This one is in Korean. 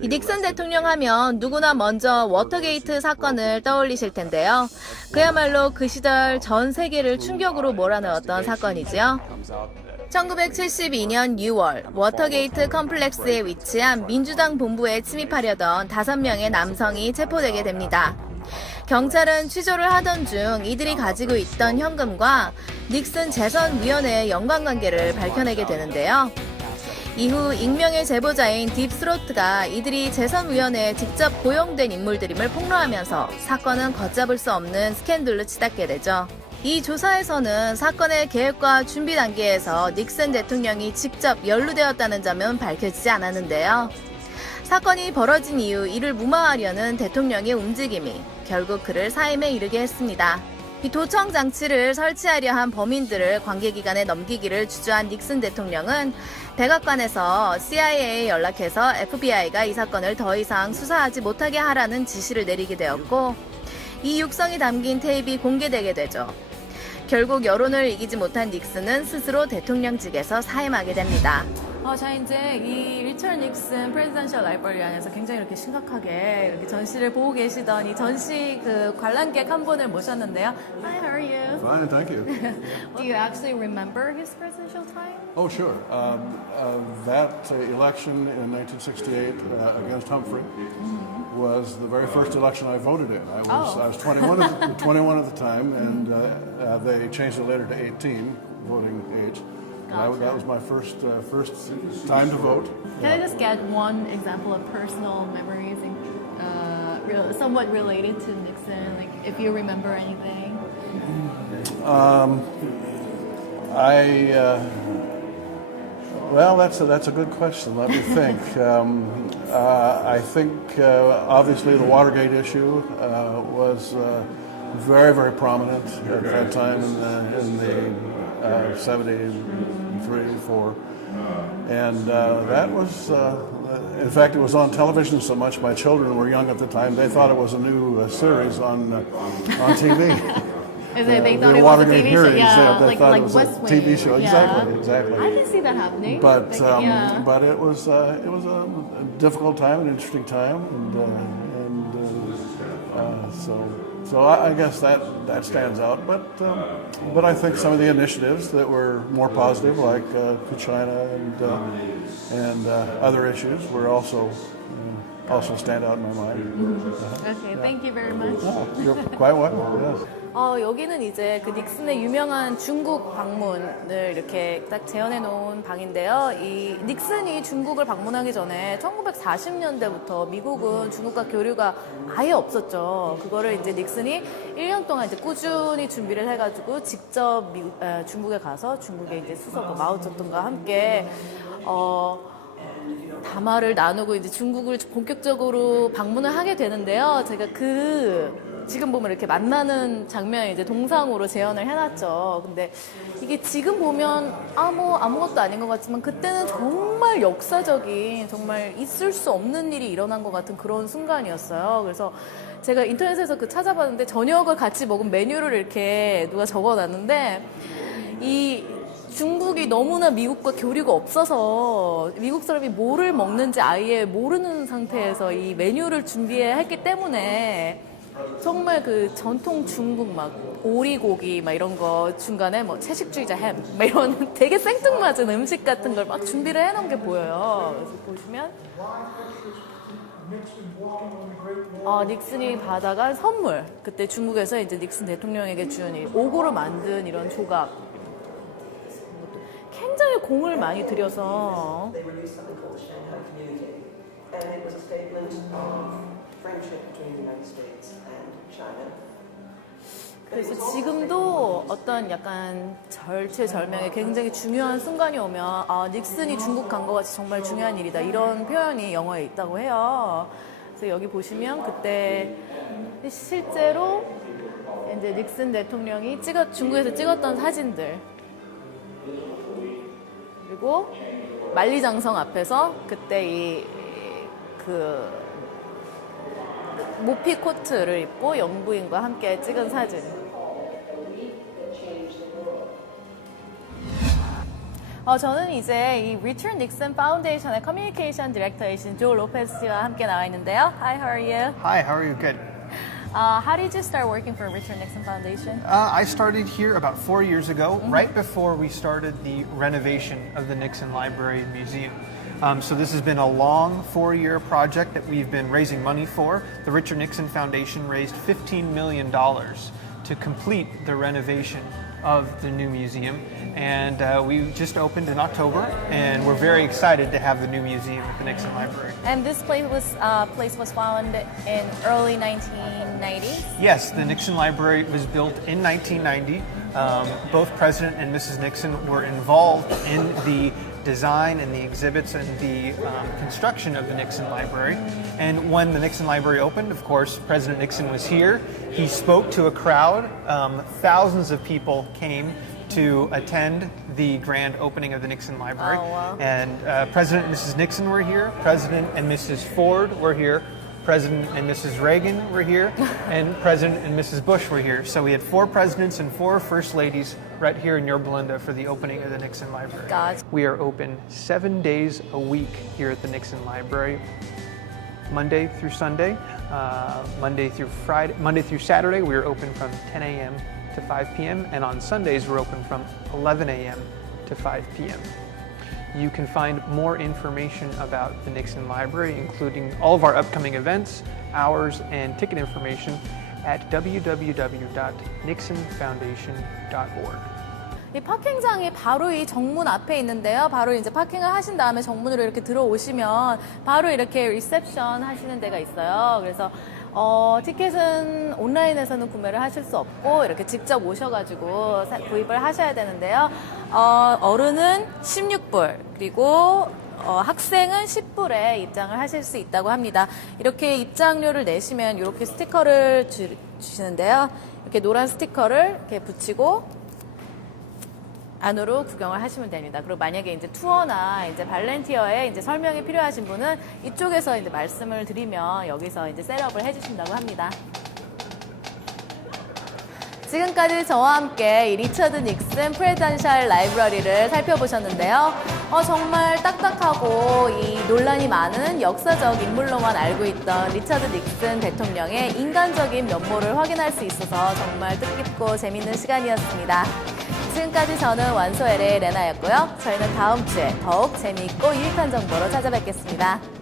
이 닉슨 대통령 하면 누구나 먼저 워터게이트 사건을 떠올리실 텐데요. 그야말로 그 시절 전 세계를 충격으로 몰아넣었던 사건이지요. comes out that 1972년 6월 워터게이트 컴플렉스에 위치한 민주당 본부에 침입하려던 5명의 남성이 체포되게 됩니다. 경찰은 취조를 하던 중 이들이 가지고 있던 현금과 닉슨 재선위원회의 연관관계를 밝혀내게 되는데요. 이후 익명의 제보자인 딥스로트가 이들이 재선위원회에 직접 고용된 인물들임을 폭로하면서 사건은 걷잡을 수 없는 스캔들로 치닫게 되죠. 이 조사에서는 사건의 계획과 준비 단계에서 닉슨 대통령이 직접 연루되었다는 점은 밝혀지지 않았는데요. 사건이 벌어진 이후 이를 무마하려는 대통령의 움직임이 결국 그를 사임에 이르게 했습니다. 이 도청 장치를 설치하려 한 범인들을 관계기관에 넘기기를 주저한 닉슨 대통령은 백악관에서 CIA에 연락해서 FBI가 이 사건을 더 이상 수사하지 못하게 하라는 지시를 내리게 되었고 이 육성이 담긴 테이프가 공개되게 되죠. 결국 여론을 이기지 못한 닉슨은 스스로 대통령직에서 사임하게 됩니다. 어, 자 이제 이 리처드 닉슨 프레지던셜 라이벌리 안에서 굉장히 이렇게 심각하게 이렇게 전시를 보고 계시던 이 전시 그 관람객 한 분을 모셨는데요. Hi, how are you? Fine, thank you. Do you actually remember his presidential time? Oh, sure. Um, uh, that uh, election in 1968 uh, against Humphrey was the very first election I voted in. I was, Oh. I was 21, at, 21 at the time, and uh, uh, they changed it later to 18 voting age. And I, that was my first uh, first time to vote. Can I just get one example of personal memories, uh, real, somewhat related to Nixon? Like, if you remember anything. Um, I uh, well, that's a, that's a good question. Let me think. um, uh, I think uh, obviously the Watergate issue uh, was uh, very very prominent at that time in the, in the uh, 73, 4. And uh, that was, uh, in fact, it was on television so much. My children were young at the time; they thought it was a new uh, series on uh, on TV. Is it, they Uh, thought the it was a TV show? Yeah, they like, thought like it was a Wing. TV show. Yeah. Exactly, exactly. I can see that happening. But Like, um, yeah. but it was uh, it was a, a difficult time, an interesting time, and uh, and uh, uh, so so I, I guess that that stands out. But um, but I think some of the initiatives that were more positive, like uh, China and uh, and uh, other issues, were also also stand out in my mind. okay, thank you very much. Oh, you're quite welcome. Yes. 어, 여기는 이제 그 닉슨의 유명한 중국 방문을 이렇게 딱 재현해 놓은 방인데요. 이 닉슨이 중국을 방문하기 전에 1940년대부터 미국은 중국과 교류가 아예 없었죠. 그거를 이제 닉슨이 1년 동안 이제 꾸준히 준비를 해가지고 직접 미국, 에, 중국에 가서 중국의 이제 수석 뭐 마오쩌둥과 함께 어, 담화를 나누고 이제 중국을 본격적으로 방문을 하게 되는데요. 제가 그 지금 보면 이렇게 만나는 장면이 이제 동상으로 재현을 해놨죠. 근데 이게 지금 보면 아무 아무것도 아닌 것 같지만 그때는 정말 역사적인 정말 있을 수 없는 일이 일어난 것 같은 그런 순간이었어요. 그래서 제가 인터넷에서 그 찾아봤는데 저녁을 같이 먹은 메뉴를 이렇게 누가 적어놨는데 이 중국이 너무나 미국과 교류가 없어서 미국 사람이 뭐를 먹는지 아예 모르는 상태에서 이 메뉴를 준비해야 했기 때문에 정말 그 전통 중국 막 오리고기 막 이런 거 중간에 뭐 채식주의자 햄 막 이런 되게 생뚱맞은 음식 같은 걸 막 준비를 해놓은 게 보여요. 그래서 보시면 어, 닉슨이 받아간 선물 그때 중국에서 이제 닉슨 대통령에게 준이 오고로 만든 이런 조각 굉장히 공을 많이 들여서. 그래서 지금도 어떤 약간 절체절명의 굉장히 중요한 순간이 오면 아 닉슨이 중국 간 것 같이 정말 중요한 일이다 이런 표현이 영어에 있다고 해요. 그래서 여기 보시면 그때 실제로 이제 닉슨 대통령이 찍었 중국에서 찍었던 사진들 그리고 만리장성 앞에서 그때 이 그 모피 코트를 입고 영부인과 함께 찍은 사진. 어, 저는 이제 이 Richard Nixon Foundation의 커뮤니케이션 디렉터이신 조 로페스와 함께 나와 있는데요. Hi, how are you? Hi, how are you? Good. Uh, how did you start working for Richard Nixon Foundation? Uh, I started here about four years ago, right before we started the renovation of the Nixon Library and Museum. Um, so this has been a long four-year project that we've been raising money for. The Richard Nixon Foundation raised $15 million to complete the renovation of the new museum. And uh, we just opened in October, and we're very excited to have the new museum at the Nixon Library. And this place was uh, place was founded in early 1990s. Yes, the Nixon Library was built in 1990. Um, both President and Mrs. Nixon were involved in the design and the exhibits and the um, construction of the Nixon Library. And when the Nixon Library opened, of course, President Nixon was here. He spoke to a crowd. Um, thousands of people came to attend the grand opening of the Nixon Library. Oh, wow. And uh, President and Mrs. Nixon were here. President and Mrs. Ford were here. President and Mrs. Reagan were here, and President and Mrs. Bush were here. So we had four presidents and four first ladies right here in Yorba Linda for the opening of the Nixon Library. God. We are open seven days a week here at the Nixon Library, Monday through Sunday, uh, Monday through Friday, Monday through Saturday. We are open from 10 a.m. to 5 p.m. and on Sundays we're open from 11 a.m. to 5 p.m. You can find more information about the Nixon Library, including all of our upcoming events, hours, and ticket information at www.nixonfoundation.org. 이 파킹장이 바로 이 정문 앞에 있는데요. 바로 이제 파킹을 하신 다음에 정문으로 이렇게 들어오시면 바로 이렇게 리셉션 하시는 데가 있어요. 그래서 어, 티켓은 온라인에서는 구매를 하실 수 없고 이렇게 직접 오셔가지고 사- 구입을 하셔야 되는데요. 어, 어른은 16불 그리고 어, 학생은 10불에 입장을 하실 수 있다고 합니다. 이렇게 입장료를 내시면 이렇게 스티커를 주, 주시는데요. 이렇게 노란 스티커를 이렇게 붙이고 안으로 구경을 하시면 됩니다. 그리고 만약에 이제 투어나 이제 발렌티어에 이제 설명이 필요하신 분은 이쪽에서 이제 말씀을 드리면 여기서 이제 셋업을 해주신다고 합니다. 지금까지 저와 함께 이 리처드 닉슨 프레젠셜 라이브러리를 살펴보셨는데요. 어, 정말 딱딱하고 이 논란이 많은 역사적 인물로만 알고 있던 리처드 닉슨 대통령의 인간적인 면모를 확인할 수 있어서 정말 뜻깊고 재밌는 시간이었습니다. 지금까지 저는 완소엘의 레나였고요. 저희는 다음 주에 더욱 재미있고 유익한 정보로 찾아뵙겠습니다.